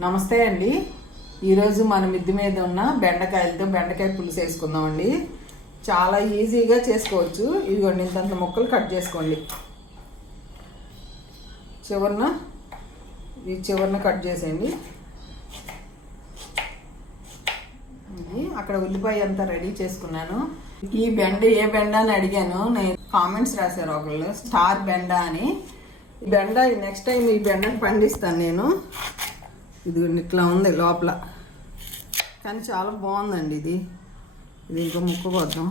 నమస్తే అండి. ఈరోజు మన మిద్ది మీద ఉన్న బెండకాయలతో బెండకాయ పులుసు వేసుకుందామండి. చాలా ఈజీగా చేసుకోవచ్చు. ఇదిగోండి ఇంతంత ముక్కలు కట్ చేసుకోండి. చివరిన ఈ చివరిన కట్ చేసేయండి. అక్కడ ఉల్లిపాయ అంతా రెడీ చేసుకున్నాను. ఈ బెండ ఏ బెండ అని అడిగాను నేను కామెంట్స్ రాశారు ఒకళ్ళు. స్టార్ బెండ అని. బెండ నెక్స్ట్ టైం ఈ బెండని పండిస్తాను నేను. ఇదిగోండి ఇట్లా ఉంది లోపల. కానీ చాలా బాగుందండి ఇది. ఇది ఇంకో ముక్క కొద్దాం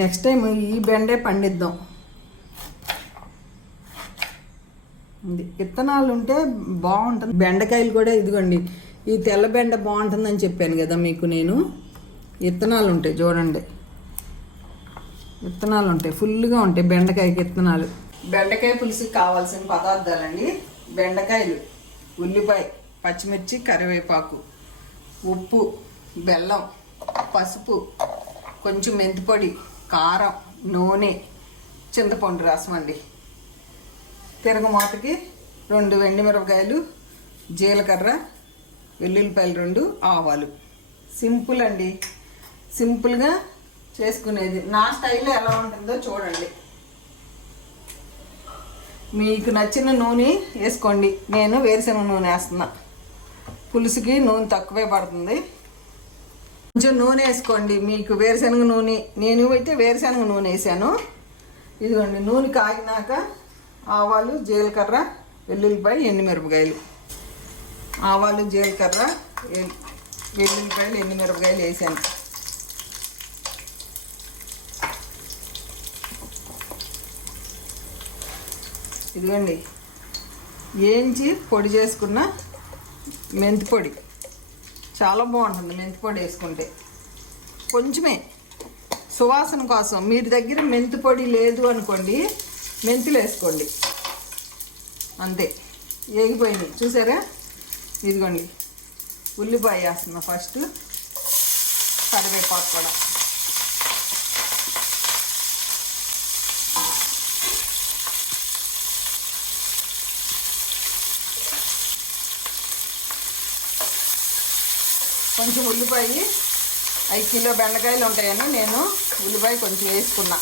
నెక్స్ట్ టైం ఈ బెండే పండిద్దాం. ఇది విత్తనాలు ఉంటే బాగుంటుంది. బెండకాయలు కూడా ఇదిగోండి ఈ తెల్ల బెండ బాగుంటుందని చెప్పాను కదా మీకు నేను. విత్తనాలు ఉంటాయి చూడండి. విత్తనాలు ఉంటాయి ఫుల్గా ఉంటాయి బెండకాయకి విత్తనాలు. బెండకాయ పులుసుకి కావాల్సిన పదార్థాలండి. బెండకాయలు ఉల్లిపాయ పచ్చిమిర్చి కరివేపాకు ఉప్పు బెల్లం పసుపు కొంచెం మెంతిపొడి కారం నూనె చింతపండు రసం అండి. తిరగమాతకి రెండు వెండి మిరపకాయలు జీలకర్ర వెల్లుల్లిపాయలు రెండు ఆవాలు. సింపుల్ అండి. సింపుల్గా చేసుకునేది. నా స్టైల్లో ఎలా ఉంటుందో చూడండి. మీకు నచ్చిన నూనె వేసుకోండి. నేను వేరుశనగ నూనె వేస్తున్నా. పులుసుకి నూనె తక్కువే పడుతుంది. కొంచెం నూనె వేసుకోండి. మీకు వేరుశనగ నూనె నేను అయితే వేరుశనగ నూనె వేసాను. ఇదిగోండి నూనె కాగినాక ఆవాలు జీలకర్ర వెల్లుల్లిపాయ ఎండుమిరపకాయలు. ఆవాలు జీలకర్ర వెల్లుల్లిపాయలు ఎండుమిరపకాయలు వేసాను. ఇదిగోండి. ఏంచి పొడి చేసుకున్న మెంతి పొడి చాలా బాగుంటుంది మెంతి పొడి వేసుకుంటే. కొంచెమే సువాసన కోసం. మీరు దగ్గర మెంతి పొడి లేదు అనుకోండి మెంతులు వేసుకోండి. అంతే. ఏగిపోయింది చూసారా? ఇదిగోండి. ఉల్లిపాయ వేస్తున్నా ఫస్ట్. కరివేపాకు కూడా. కొంచెం ఉల్లిపాయ ఐదు కిలో బెండకాయలు ఉంటాయని నేను ఉల్లిపాయ కొంచెం వేసుకున్నా.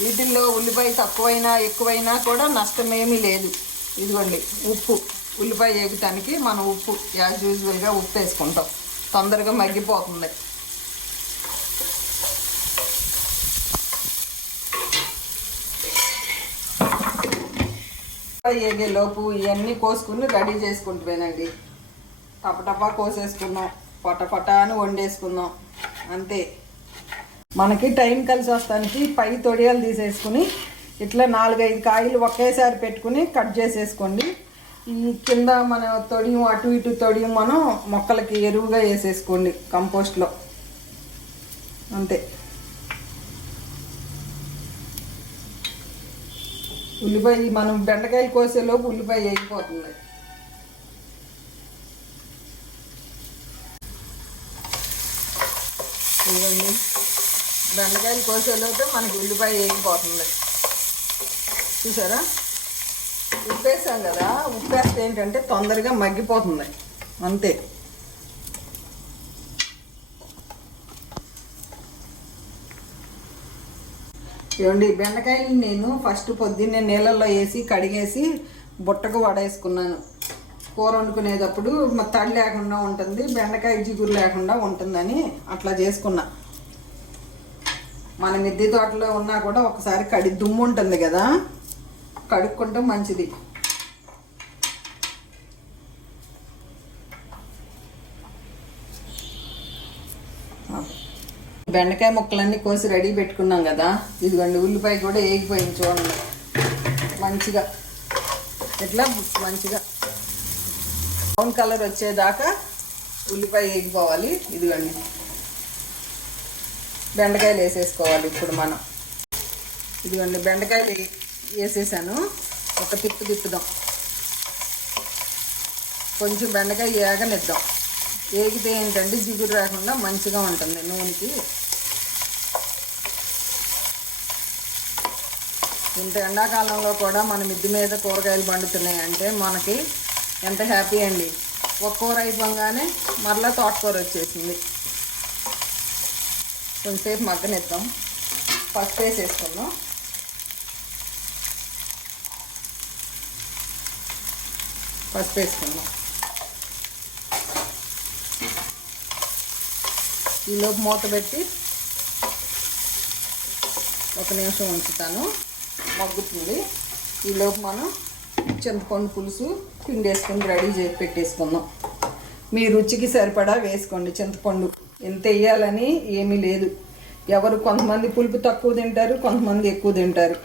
వీటిల్లో ఉల్లిపాయ తక్కువైనా ఎక్కువైనా కూడా నష్టమేమీ లేదు. ఇదిగోండి ఉప్పు. ఉల్లిపాయ వేగటానికి మనం ఉప్పు యాజ్ యూజువల్గా ఉప్పు వేసుకుంటాం. తొందరగా మగ్గిపోతుంది. వేగే లోపు ఇవన్నీ కోసుకుని రెడీ చేసుకుంటున్నానండి. టపటపా కోసేసుకుందాం పటపటా అని వండేసుకుందాం అంతే. మనకి టైం కలిసి వస్తానికి పై తొడియాలు తీసేసుకుని ఇట్లా నాలుగైదు కాయలు ఒకేసారి పెట్టుకుని కట్ చేసేసుకోండి. ఈ కింద మన తొడియం అటు ఇటు తొడియం మనం మొక్కలకి ఎరువుగా వేసేసుకోండి కంపోస్ట్లో. అంతే. ఉల్లిపాయ మనం బెండకాయలు కోసేలోపు ఉల్లిపాయ వేయిపోతుంది బెండకాయలు కోసేలోపు మనకి ఉల్లిపాయ వేగిపోతుంది. చూసారా? ఉప్పేసాం కదా ఉప్పేస్తే ఏంటంటే తొందరగా మగ్గిపోతుంది. అంతే. చూడండి బెండకాయలు నేను ఫస్ట్ పొద్దున్నే నీళ్ళల్లో వేసి కడిగేసి బుట్టకు వడేసుకున్నాను. కూర వండుకునేటప్పుడు తడి లేకుండా ఉంటుంది బెండకాయ జిగురు లేకుండా ఉంటుందని అట్లా చేసుకున్నా. మన మిద్దె తోటలో ఉన్నా కూడా ఒకసారి కడి దుమ్ము ఉంటుంది కదా కడుక్కుంటే మంచిది. బెండకాయ ముక్కలన్నీ కోసి రెడీ పెట్టుకున్నాం కదా ఇదిగోండి ఉల్లిపాయ కూడా వేగిపోయింది చూడండి. మంచిగా ఇట్లా మంచిగా. బ్రౌన్ కలర్ వచ్చేదాకా ఉల్లిపాయ వేగిపోవాలి ఇదిగోండి. బెండకాయలు వేసేసుకోవాలి ఇప్పుడు మనం. ఇదిగోండి బెండకాయలు వేసేసాను. ఒక తిప్పు తిప్పుదాం. కొంచెం బెండకాయ ఏగనిద్దాం. ఏగితే ఏంటంటే జిగురు రాకుండా మంచిగా ఉంటుంది నూనెకి. ఇంత ఎండాకాలంలో కూడా మన మిద్ది మీద కూరగాయలు పండుతున్నాయి అంటే మనకి ఎంత హ్యాపీ అండి. ఒక కూర అయిపోగానే మరలా తోటకూర వచ్చేసింది. కొంతసేపు మగ్గనిద్దాం. పసుపు వేసేసుకుందాం పసుపు వేసుకుందాం. ఈలోపు మూత పెట్టి ఒక నిమిషం ఉంచుతాను. మగ్గుతుంది. ఈలోపు మనం చింతపండు పులుసు పిండి వేసుకొని రెడీ చేసి పెట్టేసుకుందాం. మీ రుచికి సరిపడా వేసుకోండి చింతపండు. ఎంత వేయాలని ఏమీ లేదు. ఎవరు కొంతమంది పులుపు తక్కువ తింటారు కొంతమంది ఎక్కువ తింటారు.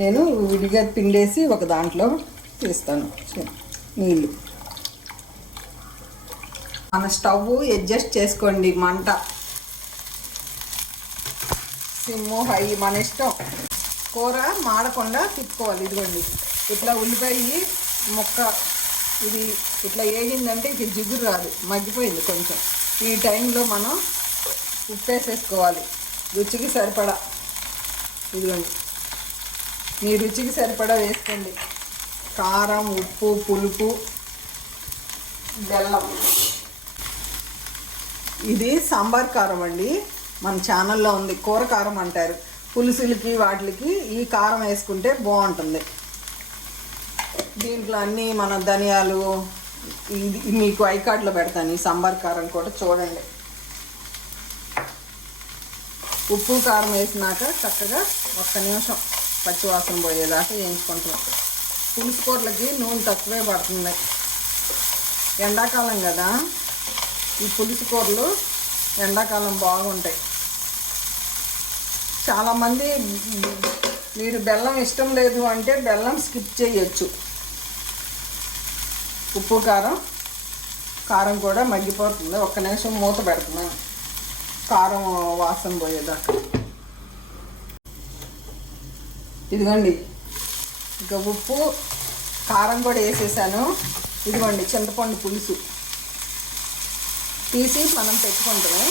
నేను విడిగా పిండేసి ఒక దాంట్లో తీస్తాను నీళ్ళు. మన స్టవ్ అడ్జస్ట్ చేసుకోండి మంట. సిమ్ము హై మన ఇష్టం. కూర మాడకుండా తిప్పుకోవాలి ఇదిగోండి. ఇట్లా ఉల్లిపాయ ముక్క ఇది ఇట్లా వేగిందంటే ఇది జిగురు రాదు మగ్గిపోయింది కొంచెం. ఈ టైంలో మనం ఉప్పు వేసేసుకోవాలి రుచికి సరిపడా. ఇదిగోండి. మీ రుచికి సరిపడా వేసుకోండి. కారం ఉప్పు పులుపు బెల్లం. ఇది సాంబార్ కారం అండి. మన ఛానల్లో ఉంది. కూర కారం అంటారు. పులుసులకి వాటికి ఈ కారం వేసుకుంటే బాగుంటుంది. దీంట్లో అన్నీ మన ధనియాలు ఇది మీకు ఐ పెడతాను ఈ సాంబార్ కారం కూడా చూడండి. ఉప్పు కారం వేసినాక చక్కగా ఒక్క నిమిషం పచ్చివాసన పోయేదాకా వేయించుకుంటున్నాం. పులుసు కూరలకి నూనె తక్కువే పడుతుంది. ఎండాకాలం కదా ఈ పులుసు కూరలు ఎండాకాలం బాగుంటాయి. చాలామంది మీరు బెల్లం ఇష్టం లేదు అంటే బెల్లం స్కిప్ చేయొచ్చు. ఉప్పు కారం. కారం కూడా మగ్గిపోతుంది. ఒక్క నిమిషం మూత పెడుతున్నాను కారం వాసన పోయేదాకా. ఇదిగోండి. ఇక ఉప్పు కారం కూడా వేసేసాను. ఇదిగోండి చింతపండు పులుసు. తీసి మనం పెట్టుకుంటాము.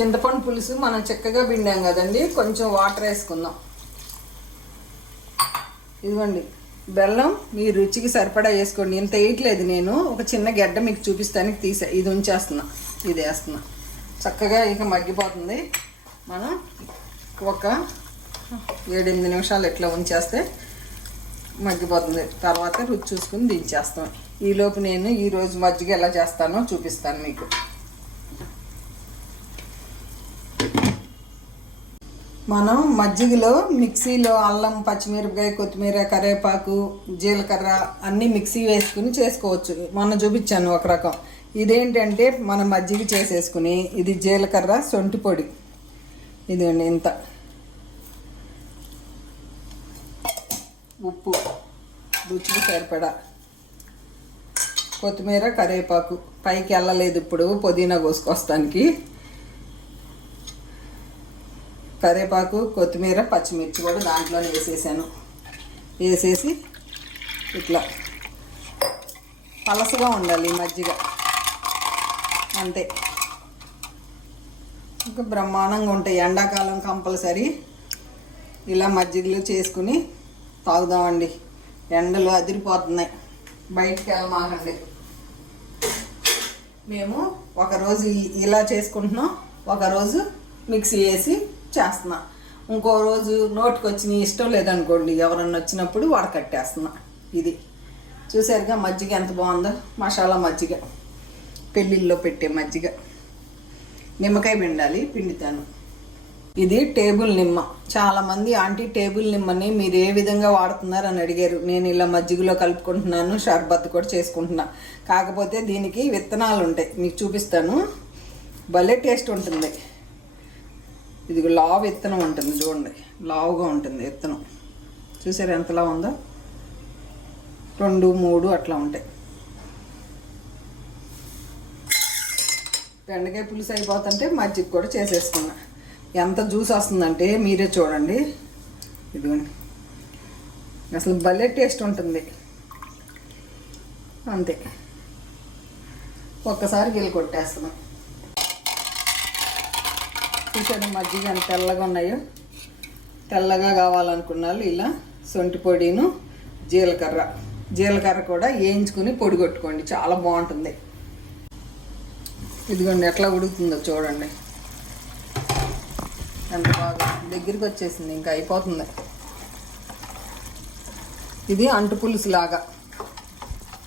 చింతపండు పులుసు మనం చక్కగా పిండాం కదండి. కొంచెం వాటర్ వేసుకుందాం. ఇదిగోండి బెల్లం మీ రుచికి సరిపడా వేసుకోండి. ఇంత వేయట్లేదు నేను. ఒక చిన్న గడ్డ మీకు చూపిస్తానికి తీసే ఇది ఉంచేస్తున్నా. ఇది వేస్తున్నా. చక్కగా ఇక మగ్గిపోతుంది. మనం ఒక ఏడెనిమిది నిమిషాలు ఇట్లా ఉంచేస్తే మగ్గిపోతుంది. తర్వాత రుచి చూసుకుని దించేస్తాం. ఈలోపు నేను ఈరోజు మజ్జిగ ఎలా చేస్తానో చూపిస్తాను మీకు. మనం మజ్జిగలో మిక్సీలో అల్లం పచ్చిమిరపకాయ కొత్తిమీర కరివేపాకు జీలకర్ర అన్నీ మిక్సీ వేసుకుని చేసుకోవచ్చు. మొన్న చూపించాను ఒక రకం. ఇదేంటంటే మనం మజ్జిగ చేసేసుకుని ఇది జీలకర్ర సొంటి పొడి. ఇదిగోండి ఇంత. ఉప్పు. రుచికి సరిపడా. కొత్తిమీర కరివేపాకు పైకి వెళ్ళలేదు ఇప్పుడు పుదీనా కోసుకొస్తానికి. కరివేపాకు కొత్తిమీర పచ్చిమిర్చి కూడా దాంట్లోనే వేసేసాను. వేసేసి ఇట్లా పలసగా ఉండాలి మజ్జిగ. అంతే. ఇంకా బ్రహ్మాండంగా ఉంటాయి. ఎండాకాలం కంపల్సరీ ఇలా మజ్జిగలు చేసుకుని తాగుదామండి. ఎండలు అదిరిపోతున్నాయి. బయటికి వెళ్ళమాకండి. మేము ఒకరోజు ఇలా చేసుకుంటున్నాం. ఒకరోజు మిక్సీ వేసి చేస్తున్నా. ఇంకో రోజు నోటికి వచ్చి ఇష్టం లేదనుకోండి ఎవరన్నా వచ్చినప్పుడు వడకట్టేస్తున్నా ఇది. చూసారుగా మజ్జిగ ఎంత బాగుందో. మసాలా మజ్జిగ. పెళ్ళిళ్ళలో పెట్టే మజ్జిగ. నిమ్మకాయ పిండాలి పిండితాను. ఇది టేబుల్ నిమ్మ. చాలా మంది ఆంటీ టేబుల్ నిమ్మని మీరు ఏ విధంగా వాడుతున్నారు అని అడిగారు. నేను ఇలా మజ్జిగలో కలుపుకుంటున్నాను షర్బత్ కూడా చేసుకుంటున్నా. కాకపోతే దీనికి విత్తనాలు ఉంటాయి మీకు చూపిస్తాను. భలే టేస్ట్ ఉంటుంది. ఇది లావు విత్తనం ఉంటుంది చూడండి. లావుగా ఉంటుంది విత్తనం చూసారు ఎంతలా ఉందో? రెండు మూడు అట్లా ఉంటాయి. బెండకాయ పులుసు అయిపోతుంటే మజ్జిగ కూడా చేసేసుకున్నా. ఎంత జ్యూస్ వస్తుందంటే మీరే చూడండి. ఇదిగోండి. అసలు భలే టేస్ట్ ఉంటుంది. అంతే. ఒక్కసారి వీళ్ళు కొట్టేస్తున్నాం. చూసారు మజ్జిగ ఎంత తెల్లగా ఉన్నాయో. తెల్లగా కావాలనుకున్నాళ్ళు ఇలా సొంటి పొడిను జీలకర్ర. జీలకర్ర కూడా వేయించుకుని పొడి కొట్టుకోండి చాలా బాగుంటుంది. ఇదిగోండి ఎట్లా ఉడుకుతుందో చూడండి. ఎంత బాగా దగ్గరికి వచ్చేసింది ఇంకా అయిపోతుంది. ఇది అంటు పులుసు లాగా.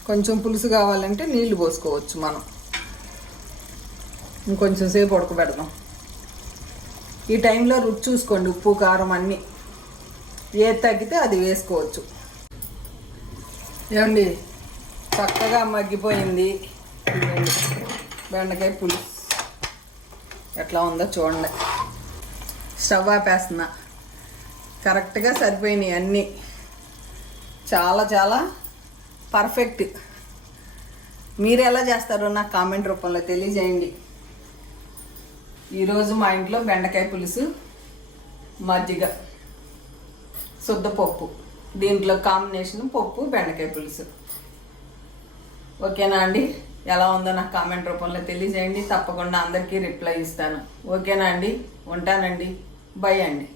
కొంచెం పులుసు కావాలంటే నీళ్ళు పోసుకోవచ్చు మనం. ఇంకొంచెం సేపు ఉడకబెడదాం. ఈ టైంలో రుచి చూసుకోండి. ఉప్పు కారం అన్నీ. ఏది తగ్గితే అది వేసుకోవచ్చు. ఏమండి? చక్కగా మగ్గిపోయింది. బెండకాయ పులుసు. ఎట్లా ఉందో చూడండి. స్టవ్ ఆపేస్తున్నా. కరెక్ట్గా సరిపోయినాయి అన్నీ. చాలా చాలా పర్ఫెక్ట్. మీరు ఎలా చేస్తారో నాకు కామెంట్ రూపంలో తెలియజేయండి. ఈరోజు మా ఇంట్లో బెండకాయ పులుసు మజ్జిగ శుద్ధపప్పు. దీంట్లో కాంబినేషన్ పప్పు బెండకాయ పులుసు. ఓకేనా అండి? ఎలా ఉందో నాకు కామెంట్ రూపంలో తెలియజేయండి. తప్పకుండా అందరికీ రిప్లై ఇస్తాను. ఓకేనా అండి? ఉంటానండి. బై అండి.